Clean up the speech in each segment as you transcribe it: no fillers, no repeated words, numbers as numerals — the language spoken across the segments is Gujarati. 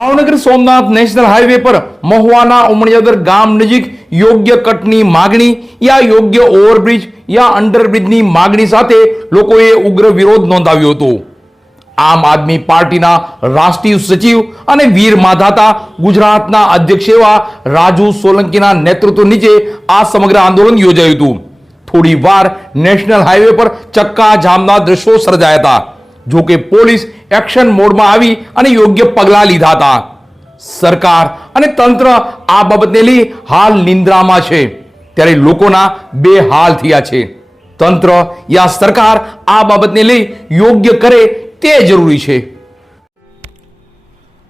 ભાવનગર સોમનાથ નેશનલ હાઈવે પર મહુવાના ઉમણિયાદર ગામ નજીક યોગ્ય કટની માગણી યા યોગ્ય ઓવરબ્રિજ યા અંડરબ્રિજની માગણી સાથે લોકોએ ઉગ્ર વિરોધ નોંધાવ્યો હતો। આમ આદમી પાર્ટીના રાષ્ટ્રીય સચિવ અને વીર માધાતા ગુજરાતના અધ્યક્ષ એવા રાજુ સોલંકીના નેતૃત્વ નીચે આ સમગ્ર આંદોલન યોજાયું હતું। થોડી વાર નેશનલ હાઈવે પર ચક્કા જામના દ્રશ્યો સર્જાયા હતા। જો કે પોલીસ એક્શન મોડમાં આવી અને યોગ્ય પગલાં લીધા હતા। સરકાર અને તંત્ર આ બાબતને લઈ હાલ નિંદ્રામાં છે, ત્યારે લોકોના બે હાલ થયા છે। તંત્ર યા સરકાર આ બાબતને લઈ યોગ્ય કરે તે જરૂરી છે।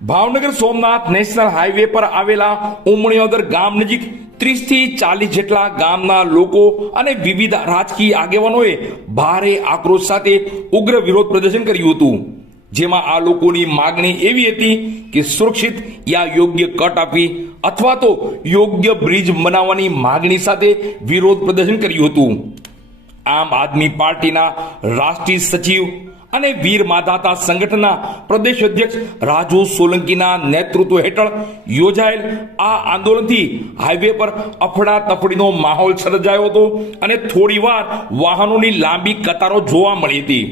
ભાવનગર સોમનાથ નેશનલ હાઈવે પર આવેલા ઉમણિયાદર ગામ નજીક 30 થી 40 જેટલા ગામના લોકો અને વિવિધ રાજકીય આગેવાનોએ ભારે આક્રોશ સાથે ઉગ્ર વિરોધ પ્રદર્શન કર્યું હતું, જેમાં આ લોકોની માગણી એવી હતી કે સુરક્ષિત યા યોગ્ય કટ આપી અથવા તો યોગ્ય બ્રિજ બનાવવાની માગણી સાથે વિરોધ પ્રદર્શન કર્યું હતું। આમ આદમી પાર્ટીના રાષ્ટ્રીય સચિવ અને વીર માધાતા સંગઠનના પ્રદેશ અધ્યક્ષ રાજુ સોલંકીના નેતૃત્વ હેઠળ યોજાયેલ આ આંદોલનથી હાઈવે પર અફડાતફડીનો માહોલ સર્જાયો હતો અને થોડીવાર વાહનોની લાંબી કતારો જોવા મળી હતી।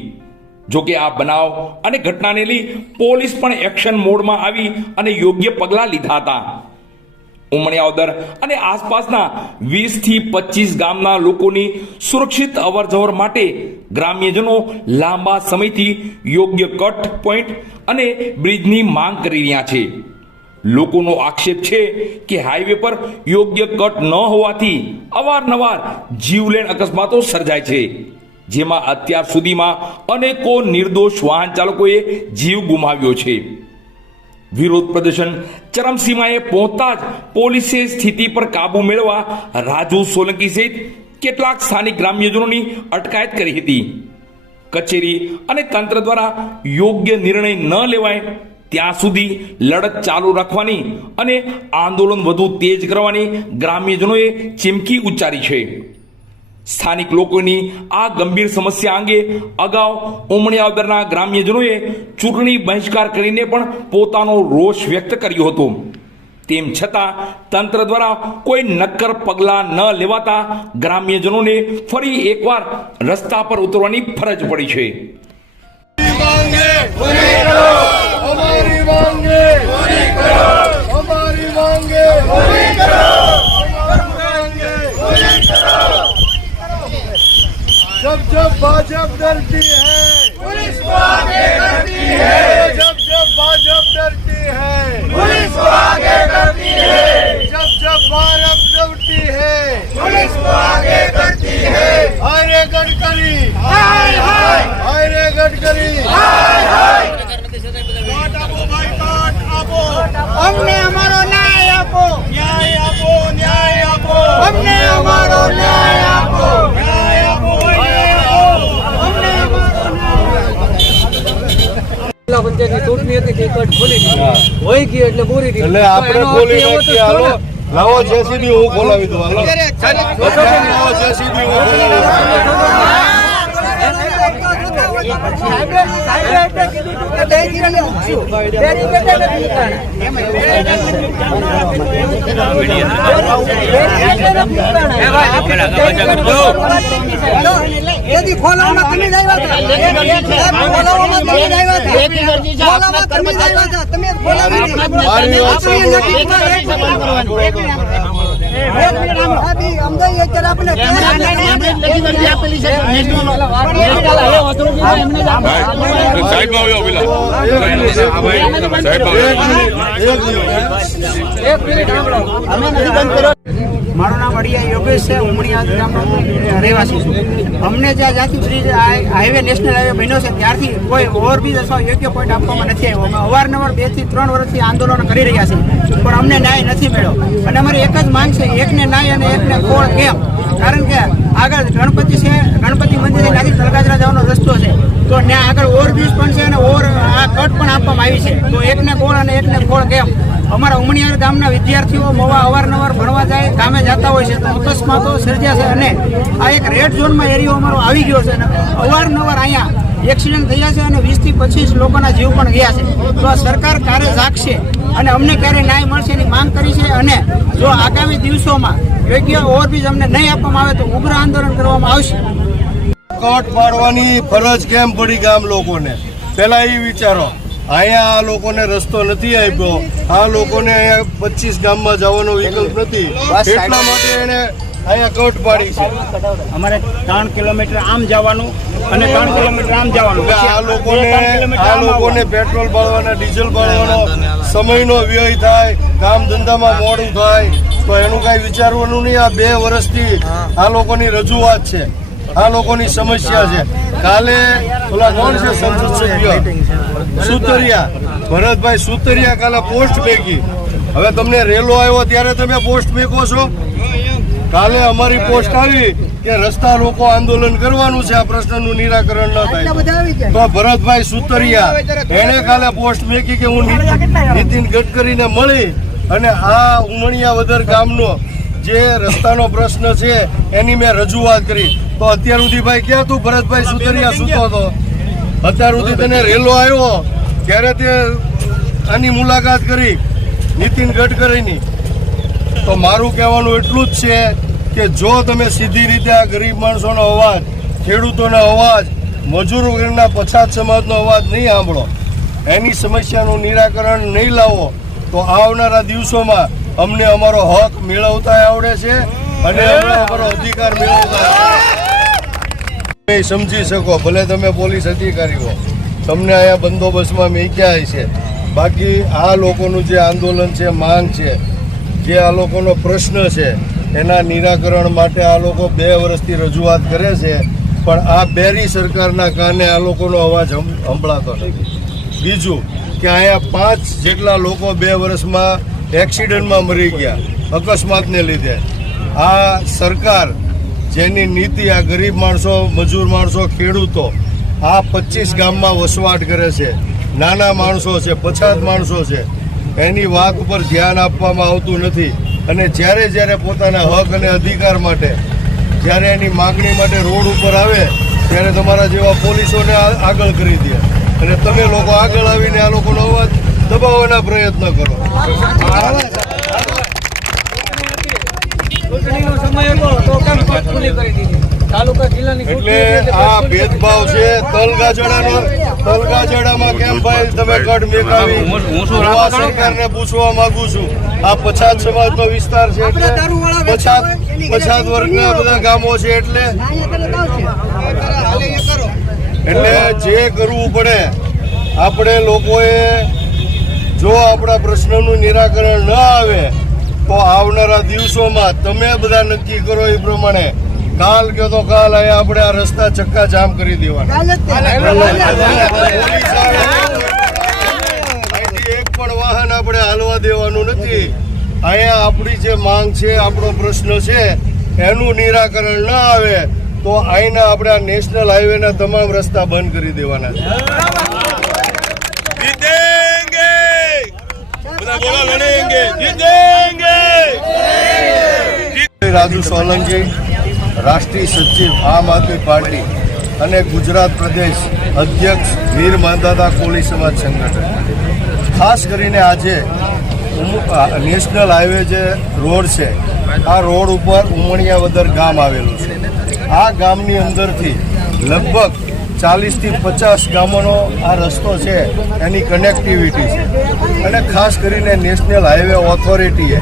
જોકે આ બનાવ અને ઘટનાને લઈ પોલીસ પણ એક્શન મોડમાં આવી અને યોગ્ય પગલાં લીધા હતા। ઉમણિયાદર અને આસપાસના 20 થી 25 ગામના લોકોની સુરક્ષિત અવરજવર માટે ગ્રામ્યજનો લાંબા સમયથી યોગ્ય કટ પોઈન્ટ અને બ્રિજની માંગ કરી રહ્યા છે। લોકોનો આક્ષેપ છે કે હાઈવે પર યોગ્ય કટ ન હોવાથી અવારનવાર જીવલેણ અકસ્માતો સર્જાય છે, જેમાં અત્યાર સુધીમાં અનેકો નિર્દોષ વાહન ચાલકોએ જીવ ગુમાવ્યો છે। વિરોધ પ્રદર્શન ચરમસીમાએ પહોંચતા જ પોલીસે સ્થિતિ પર કાબુ મેળવવા રાજુ સોલંકી સહિત કેટલાક સ્થાનિક ગ્રામ્યજનોની અટકાયત કરી હતી। કચેરી અને તંત્ર દ્વારા યોગ્ય નિર્ણય ન લેવાય ત્યાં સુધી લડત ચાલુ રાખવાની અને આંદોલન વધુ તેજ કરવાની ગ્રામ્યજનોએ ચીમકી ઉચ્ચારી છે। સ્થાનિક લોકોની આ ગંભીર સમસ્યા અંગે અગાઉ ઉમણિયાદરના ગ્રામ્યજનોએ ચૂંટણી બહિષ્કાર કરીને પણ પોતાનો રોષ વ્યક્ત કર્યો હતો। તેમ છતાં તંત્ર દ્વારા કોઈ નક્કર પગલાં ન લેવાતા ગ્રામ્યજનોને ફરી એકવાર રસ્તા પર ઉતરવાની ફરજ પડી છે। जब जब भाजप डरती है पुलिस को आगे करती है, जब जब भाजप डरती है पुलिस को आगे करती है, जब जब भारत डरती है पुलिस को आगे करती है। हाय रे गडकरी हाय हाय, हाय रे गडकरी हाय हाय। वोट आपो भाई, वोट आपो, हमने हमारो न्याय आपो, न्याय आपो, न्याय आपो, हमने हमारो न्याय आपो, न्याय आपो। પંચાયતની ચૂંટણી હતી કે કટ ખોલી દીધી હોય ગઈ એટલે પૂરી દીધી એટલે આપણે ખોલી નાખીએ। હાલો લાવો જેસીબી હું ખોલાવી દઉં। હાલો લાવો જેસીબી હું મારું નામ અડિયા યોગેશ છે, ઉમણિયાદર ગામનો રહેવાસી છું। અમને જ્યાં જ્યાંથી બ્રિજ હાઈવે નેશનલ હાઈવે બન્યો છે ત્યારથી કોઈ ઓવરબ્રિજ અથવા યોગ્ય પોઈન્ટ આપવામાં નથી આવ્યો। અમે અવારનવાર 2 થી 3 વર્ષથી આંદોલન કરી રહ્યા છીએ પણ અમને ન્યાય નથી મળ્યો અને અમારી એક જ માંગ છે, એકને ન્યાય અને એકને ખોળ કેમ? કારણ કે આગળ ગણપતિ છે, ગણપતિ મંદિર ત્યાંથી તલગાજરા જવાનો રસ્તો છે, તો ત્યાં આગળ ઓવરબ્રિજ પણ છે અને આ કટ પણ આપવામાં આવી છે, તો એકને કોળ અને એકને ખોળ કેમ? અમારા ઉમણિયાર ગામના વિદ્યાર્થીઓ મવા અવારનવાર ભણવા જાય ગામે જતા હોય છે તો અકસ્માતો સર્જ્યા છે અને આ એક રેડ ઝોનમાં એરિયો અમારો આવી ગયો છે અને અવારનવાર અહીંયા એક્સિડન્ટ થયા છે અને 20 થી 25 લોકોના જીવ પણ ગયા છે. તો આ સરકાર ક્યારે જાગશે અને અમને ક્યારે ન્યાય મળશે એની માંગ કરી છે. અને જો આગામી દિવસોમાં યોગ્ય ઓવરબ્રિજ અમને નહીં આપવામાં આવે તો ઉગ્ર આંદોલન કરવામાં આવશે. કટ પાડવાની ફરજ કેમ પડી ગામ લોકોને? પેલા એ વિચારો. અહીંયા આ લોકોને રસ્તો નથી આપ્યો, આ લોકોને અહીંયા 25 ગામમાં જવાનો વિકલ્પ નથી, એટલા માટે એને અહીંયા કટ પાડી છે. અમારે 3 કિલોમીટર આમ જવાનું અને 3 કિલોમીટર આમ જવાનું. આ લોકોને પેટ્રોલ બાળવાના, ડીઝલ બાળવાનો સમયનો વ્યય થાય, કામ ધંધામાં મોડું થાય, તો એનું કાંઈ વિચારવાનું નહીં. આ 2 વર્ષથી આ લોકોની રજૂઆત છે, આ લોકોની સમસ્યા છે. કાલે ઓલા કોણ છે સંસદ સભ્ય સુતરિયા, ભરતભાઈ સુતરિયા કાલે પોસ્ટ ફેંકી. હવે તમને રેલો આવ્યો ત્યારે તમે પોસ્ટ ફેંકો છો? કાલે અમારી પોસ્ટ આવી કે રસ્તા રોકો આંદોલન કરવાનું છે, આ પ્રશ્નનું નિરાકરણ ન થાય. તો ભરતભાઈ સુતરિયા એને કાલે પોસ્ટ ફેંકી કે હું નીતિન ગડકરીને મળી અને આ ઉમણિયાવદર ગામનો જે રસ્તાનો પ્રશ્ન છે એની મેં રજૂઆત કરી. તો અત્યાર સુધી ભાઈ ક્યાં તું ભરતભાઈ સુતરિયા સૂતો હતો? અત્યાર સુધી તને રેલો આવ્યો ત્યારે તે આની મુલાકાત કરી નીતિન ગડકરીની. તો મારું કહેવાનું એટલું જ છે કે જો તમે સીધી રીતે આ ગરીબ માણસોનો અવાજ, ખેડૂતોનો અવાજ, મજૂર વર્ગના પછાત સમાજનો અવાજ નહીં સાંભળો, એની સમસ્યાનું નિરાકરણ નહીં લાવો, તો આવનારા દિવસોમાં અમને અમારો હક મેળવતા આવડે છે અને અમારો અધિકાર મેળવતા સમજી શકો. ભલે તમે પોલીસ અધિકારી હો, તમને અહીંયા બંદોબસ્તમાં મૂક્યા છે, બાકી આ લોકોનું જે આંદોલન છે, માંગ છે, જે આ લોકોનો પ્રશ્ન છે, એના નિરાકરણ માટે આ લોકો 2 વર્ષથી રજૂઆત કરે છે, પણ આ બેરી સરકારના કારણે આ લોકોનો અવાજ સંભળાતો નથી. બીજું કે અહીંયા 5 જેટલા લોકો 2 વર્ષમાં એક્સિડન્ટમાં મરી ગયા અકસ્માતને લીધે. આ સરકાર જેની નીતિ આ ગરીબ માણસો, મજૂર માણસો, ખેડૂતો, આ 25 ગામમાં વસવાટ કરે છે, નાના માણસો છે, પછાત માણસો છે, એની વાત ઉપર ધ્યાન આપવામાં આવતું નથી. અને જ્યારે પોતાના હક અને અધિકાર માટે, જ્યારે એની માગણી માટે રોડ ઉપર આવે ત્યારે તમારા જેવા પોલીસોને આગળ કરી દે અને તમે લોકો આગળ આવીને આ લોકોનો અવાજ દબાવવાના પ્રયત્ન કરો. ચૂંટણીનો સમય હતો તો કેમ કટ ખુલ્લી કરી દીધી? તાલુકા જિલ્લાની એટલે આ ભેદભાવ છે તલગાજડામાં કેમ ભાઈ તમે કટ મેકાવી? હું આ સરકારને પૂછવા માંગુ છું. આ પછાત સમાજનો વિસ્તાર છે, એટલે પછાત વર્ગના બધા ગામો છે, એટલે જે કરવું પડે આપણે લોકોએ, જો આપણા પ્રશ્નનું નિરાકરણ ન આવે તો આવનારા દિવસોમાં તમે બધા નક્કી કરો એ પ્રમાણે કાલ કે તો કાલ અહીંયા આપણે આ રસ્તા ચક્કા જામ કરી દેવાના. અહીંથી એક પણ વાહન આપણે હાલવા દેવાનું નથી. અહીંયા આપણી જે માંગ છે, આપણો પ્રશ્ન છે, એનું નિરાકરણ ન આવે તો અહીંના આપણે આ નેશનલ હાઈવેના તમામ રસ્તા બંધ કરી દેવાના છે. રાજુ સોલંકી, રાષ્ટ્રીય સચિવ આમ આદમી પાર્ટી અને ગુજરાત પ્રદેશ અધ્યક્ષ વીર માંધાતા કોળી સમાજ સંગઠન. ખાસ કરીને આજે નેશનલ હાઈવે જે રોડ છે, આ રોડ ઉપર ઉમણિયાવદર ગામ આવેલું છે. આ ગામની અંદરથી લગભગ 40 થી 50 ગામોનો આ રસ્તો છે, એની કનેક્ટિવિટી છે. અને ખાસ કરીને નેશનલ હાઈવે ઓથોરિટીએ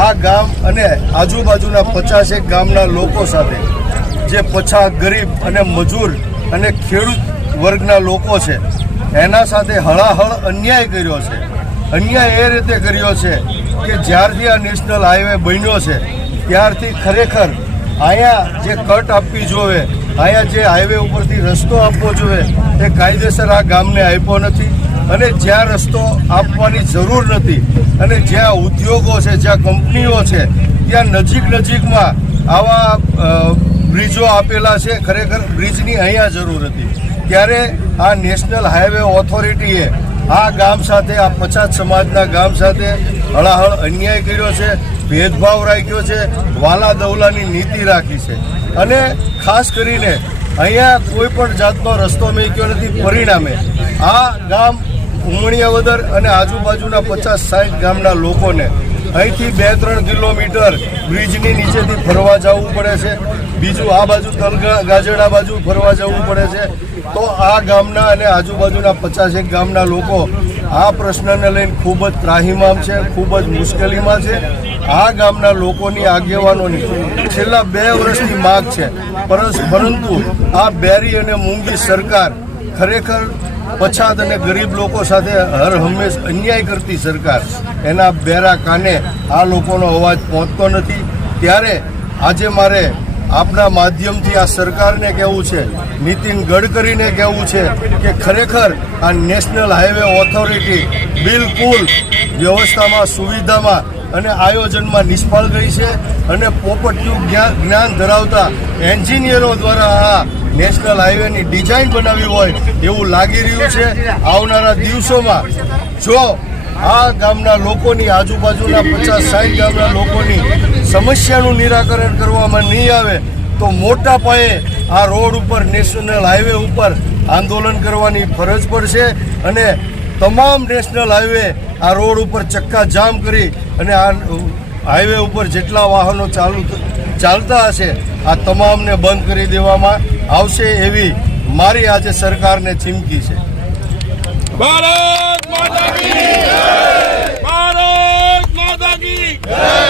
આ ગામ અને આજુબાજુના 50 ગામના લોકો સાથે, જે પછાત, ગરીબ અને મજૂર અને ખેડૂત વર્ગના લોકો છે, એના સાથે હળાહળ અન્યાય કર્યો છે. અન્યાય એ રીતે કર્યો છે કે જ્યારથી આ નેશનલ હાઈવે બન્યો છે ત્યારથી ખરેખર અહીંયા જે કટ આપવી જોવે, અહીંયા જે હાઈવે ઉપરથી રસ્તો આપવો જોઈએ એ કાયદેસર આ ગામને આપ્યો નથી. અને જ્યાં રસ્તો આપવાની જરૂર નથી અને જ્યાં ઉદ્યોગો છે, જ્યાં કંપનીઓ છે, ત્યાં નજીકમાં આવા બ્રિજો આપેલા છે. ખરેખર બ્રિજની અહીંયા જરૂર હતી. ત્યારે આ નેશનલ હાઈવે ઓથોરિટીએ આ ગામ સાથે, આ પછાત સમાજના ગામ સાથે હળાહળ અન્યાય કર્યો છે, ભેદભાવ રાખ્યો છે, વાલા દવલાની નીતિ રાખી છે. અને ખાસ કરીને અહીંયા કોઈ પણ જાતનો રસ્તો મેક્યો નથી. પરિણામે આ ગામ ઉમણિયાવદર અને આજુબાજુના 50-60 ગામના લોકોને અહીંથી 2-3 કિલોમીટર બ્રિજની નીચેથી ફરવા જવું પડે છે. બીજું આ બાજુ ગાજડા બાજુ ફરવા જવું પડે છે. તો આ ગામના અને આજુબાજુના 50 ગામના લોકો આ પ્રશ્નને લઈને ખૂબ જ ત્રાહિમામ છે, ખૂબ જ મુશ્કેલીમાં છે. આ ગામના લોકોની આગેવાનોની છેલ્લા 2 વર્ષની માગ છે, પરંતુ આ બેરી અને મૂંગી સરકાર ખરેખર પછાત અને ગરીબ લોકો સાથે હર હંમેશ અન્યાય કરતી સરકાર, એના બેરા કાને આ લોકોનો અવાજ પહોંચતો નથી. ત્યારે આજે મારે આપના માધ્યમથી આ સરકારને કહેવું છે, નીતિન ગડકરીને કહેવું છે કે ખરેખર આ નેશનલ હાઈવે ઓથોરિટી બિલકુલ વ્યવસ્થામાં, સુવિધામાં અને આયોજનમાં નિષ્ફળ ગઈ છે અને પોપટનું જ્ઞાન ધરાવતા એન્જિનિયરો દ્વારા આ નેશનલ હાઈવેની ડિઝાઇન બનાવી હોય એવું લાગી રહ્યું છે. આવનારા દિવસોમાં જો આ ગામના લોકોની, આજુબાજુના 50-60 ગામના લોકોની સમસ્યાનું નિરાકરણ કરવામાં નહીં આવે તો મોટા પાયે આ રોડ ઉપર, નેશનલ હાઈવે ઉપર આંદોલન કરવાની ફરજ પડશે અને તમામ નેશનલ હાઈવે આ રોડ ઉપર ચક્કા જામ કરી અને આ હાઈવે ઉપર જેટલા વાહનો ચાલતા હશે આ તમામને બંધ કરી દેવામાં આવશે એવી મારી આજે સરકારને ચીમકી છે. ભારત માતા કી જય! ભારત માતા કી જય!